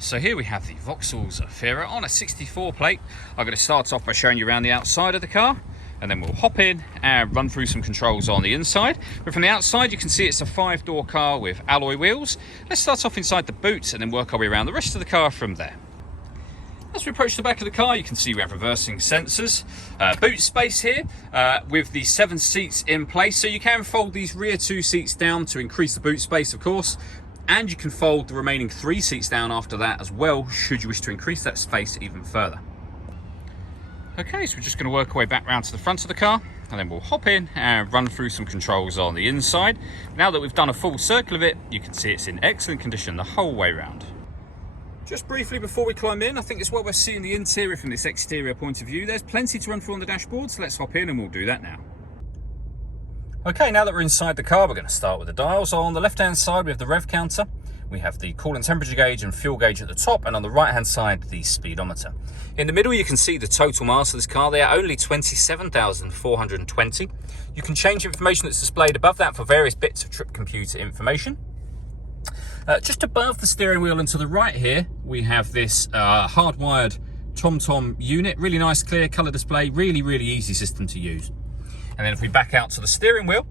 So here we have the Vauxhall Zafira on a 64 plate. I'm going to start off by showing you around the outside of the car, and then we'll hop in and run through some controls on the inside. But from the outside you can see it's a 5-door car with alloy wheels. Let's start off inside the boot and then work our way around the rest of the car from there. As we approach the back of the car, you can see we have reversing sensors, boot space here with the 7 seats in place, so you can fold these rear 2 seats down to increase the boot space, of course, and you can fold the remaining 3 seats down after that as well, should you wish to increase that space even further. Okay, so we're just going to work our way back round to the front of the car, and then we'll hop in and run through some controls on the inside. Now that we've done a full circle of it, you can see it's in excellent condition the whole way round. Just briefly before we climb in, I think it's what we're seeing the interior from this exterior point of view. There's plenty to run through on the dashboard, so let's hop in and we'll do that now. Okay, now that we're inside the car, we're going to start with the dials. On the left-hand side, we have the rev counter. We have the coolant temperature gauge and fuel gauge at the top, and on the right-hand side, the speedometer. In the middle, you can see the total miles of this car. They are only 27,420. You can change information that's displayed above that for various bits of trip computer information. Just above the steering wheel and to the right here, we have this hardwired TomTom unit. Really nice, clear colour display. Really, really easy system to use. And then if we back out to the steering wheel,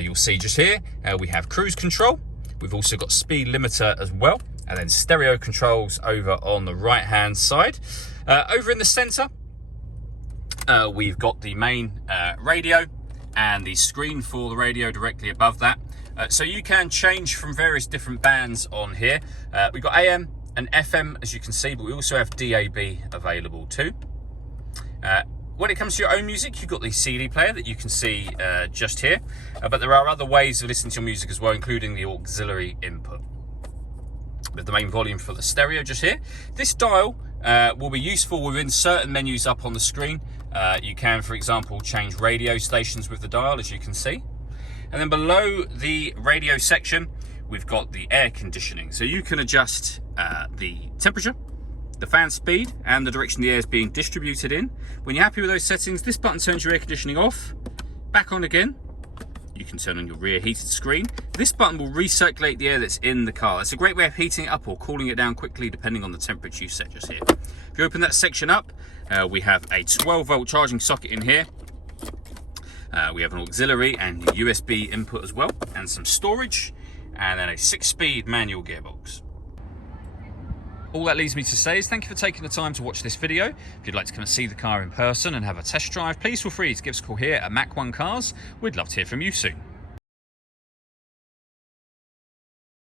you'll see just here, we have cruise control. We've also got speed limiter as well, and then stereo controls over on the right-hand side. Over in the centre, we've got the main radio and the screen for the radio directly above that. So you can change from various different bands on here. We've got AM and FM, as you can see, but we also have DAB available too. When it comes to your own music, you've got the CD player that you can see just here, but there are other ways of listening to your music as well, including the auxiliary input. With the main volume for the stereo just here. This dial will be useful within certain menus up on the screen. You can, for example, change radio stations with the dial, as you can see. And then below the radio section, we've got the air conditioning. So you can adjust the temperature, the fan speed, and the direction the air is being distributed in. When you're happy with those settings, this button turns your air conditioning off, back on again. You can turn on your rear heated screen. This button will recirculate the air that's in the car. It's a great way of heating it up or cooling it down quickly, depending on the temperature you set just here. If you open that section up, we have a 12-volt charging socket in here. We have an auxiliary and USB input as well, and some storage, and then a 6-speed manual gearbox. All that leaves me to say is thank you for taking the time to watch this video. If you'd like to come and see the car in person and have a test drive, please feel free to give us a call here at Mach 1 Cars. We'd love to hear from you soon.